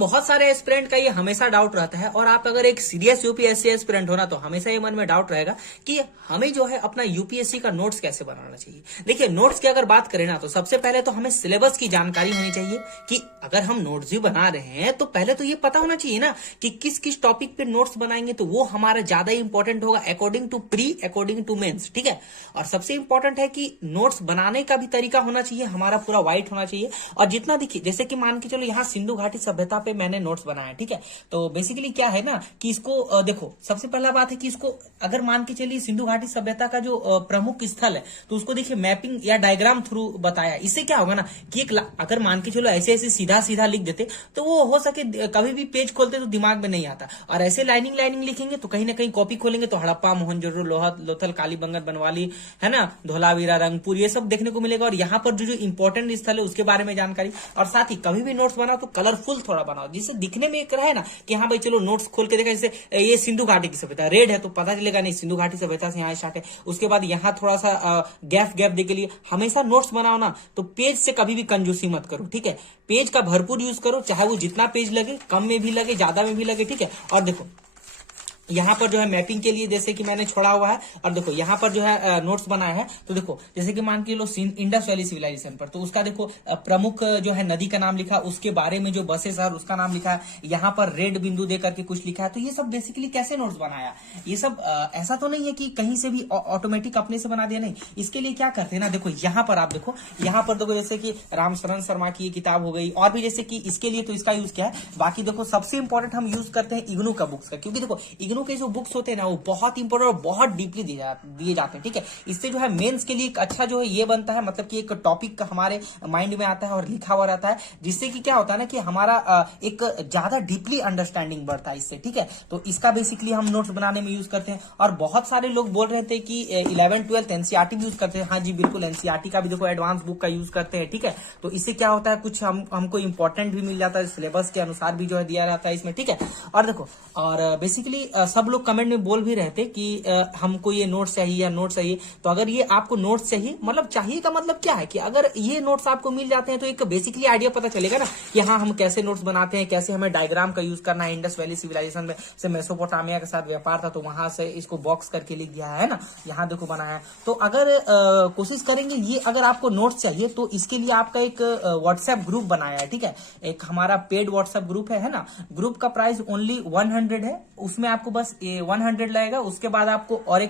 बहुत सारे एस्पिरेंट का ये हमेशा डाउट रहता है, और आप अगर एक सीरियस यूपीएससी एस्पिरेंट हो ना, तो हमेशा ये मन में डाउट रहेगा कि हमें जो है अपना यूपीएससी का नोट्स कैसे बनाना चाहिए। देखिए, नोट्स की अगर बात करें ना, तो सबसे पहले तो हमें सिलेबस की जानकारी होनी चाहिए कि अगर हम नोट्स भी बना रहे हैं तो पहले तो ये पता होना चाहिए ना कि किस किस टॉपिक पे नोट्स बनाएंगे, तो वो हमारा ज्यादा इंपॉर्टेंट होगा according to pre, according to mains. ठीक है, और सबसे इंपॉर्टेंट है कि नोट्स बनाने का भी तरीका होना चाहिए हमारा पूरा वाइट होना चाहिए। और जितना देखिए, जैसे कि मान के चलो यहाँ सिंधु घाटी सभ्यता पे मैंने नोट्स बनाया, ठीक है, तो बेसिकली क्या है ना कि इसको देखो, सबसे पहला बात है कि इसको अगर मान के चलिए सिंधु घाटी सभ्यता का जो प्रमुख स्थल है, तो उसको देखिए मैपिंग या डायग्राम थ्रू बताया। इससे क्या होगा ना कि अगर मान के चलो ऐसे ऐसे सीधा सीधा लिख देते तो वो हो सके कभी भी पेज खोलते तो दिमाग में नहीं आता, और ऐसे लाइनिंग लाइनिंग लिखेंगे तो कहीं ना कहीं कॉपी खोलेंगे तो हड़प्पा, मोहनजोदड़ो, लोथल, कालीबंगन, बनवाली, है ना, धोलावीरा, रंगपुर, ये सब देखने को मिलेगा। और यहाँ पर जो जो इंपॉर्टेंट स्थल है उसके बारे में जानकारी, और साथ ही कभी भी नोट्स बनाओ तो कलरफुल थोड़ा बनाओ, जिससे दिखने में एक रहे ना कि हाँ भाई चलो नोट्स खोल के देखा, जैसे ये सिंधु घाटी की सभ्यता रेड है तो पता चलेगा नहीं सिंधु घाटी सभ्यता से यहाँ स्टार्ट है। उसके बाद यहाँ थोड़ा सा गैप गैप दे के लिए हमेशा नोट्स बनाओ ना, तो पेज से कभी भी कंजूसी मत करो। ठीक है, पेज का भरपूर यूज करो, चाहे वो जितना पेज लगे, कम में भी लगे, ज्यादा में भी लगे। ठीक है, और देखो यहाँ पर जो है मैपिंग के लिए जैसे कि मैंने छोड़ा हुआ है, और देखो यहाँ पर जो है नोट्स बनाया है, तो देखो जैसे कि मान के लो इंडस वैली सिविलाइजेशन पर, तो उसका देखो प्रमुख जो है नदी का नाम लिखा, उसके बारे में जो बसे शहर उसका नाम लिखा है, यहाँ पर रेड बिंदु दे करके कुछ लिखा है। तो ये सब बेसिकली कैसे नोट्स बनाया, ये सब ऐसा तो नहीं है कि कहीं से भी ऑटोमेटिक अपने से बना दिया, नहीं। इसके लिए क्या करते हैं ना, देखो यहाँ पर आप देखो, यहाँ पर देखो जैसे कि रामशरण शर्मा की किताब हो गई, और भी जैसे कि इसके लिए तो इसका यूज क्या है। बाकी देखो सबसे इंपॉर्टेंट हम यूज करते हैं इग्नू का बुक्स का, क्योंकि देखो इग्नू के जो बुक्स होते हैं ना वो बहुत इंपॉर्टेंट और बहुत डीपली दिए जाते हैं। ठीक है, इससे जो है मेंस के लिए एक अच्छा जो है ये बनता है, मतलब कि एक टॉपिक हमारे माइंड में आता है और लिखा हुआ रहता है, जिससे कि क्या होता है ना कि हमारा एक ज्यादा डीपली अंडरस्टैंडिंग बढ़ता है इससे। ठीक है, तो इसका बेसिकली हम नोट्स बनाने में यूज करते हैं। और बहुत सारे लोग बोल रहे थे कि 11th 12th एनसीईआरटी भी यूज करते हैं। हाँ जी बिल्कुल, एनसीईआरटी का भी देखो एडवांस बुक का यूज करते हैं। ठीक है, तो इससे क्या होता है, कुछ हमको इंपॉर्टेंट भी मिल जाता है, सिलेबस के अनुसार भी जो है दिया रहता है इसमें। ठीक है, और देखो, और बेसिकली सब लोग कमेंट में बोल भी रहे थे कि हमको ये नोट्स चाहिए या नोट्स चाहिए। तो अगर ये आपको नोट्स चाहिए, मतलब चाहिए का मतलब क्या है कि अगर ये नोट्स आपको मिल जाते हैं तो एक बेसिकली आइडिया पता चलेगा ना कि हाँ हम कैसे नोट्स बनाते हैं, कैसे हमें डायग्राम का यूज करना है। इंडस वैली सिविलाइजेशन में से मेसोपोटामिया के साथ व्यापार था, तो वहां से इसको बॉक्स करके लिख दिया है ना, यहाँ देखो बनाया है। तो अगर कोशिश करेंगे, ये अगर आपको नोट्स चाहिए तो इसके लिए आपका एक व्हाट्सएप ग्रुप बनाया है। ठीक है, एक हमारा पेड व्हाट्सएप ग्रुप है ना, ग्रुप का प्राइस ओनली 100 है, उसमें आपको बस 100 लगेगा। उसके बाद आपको और एक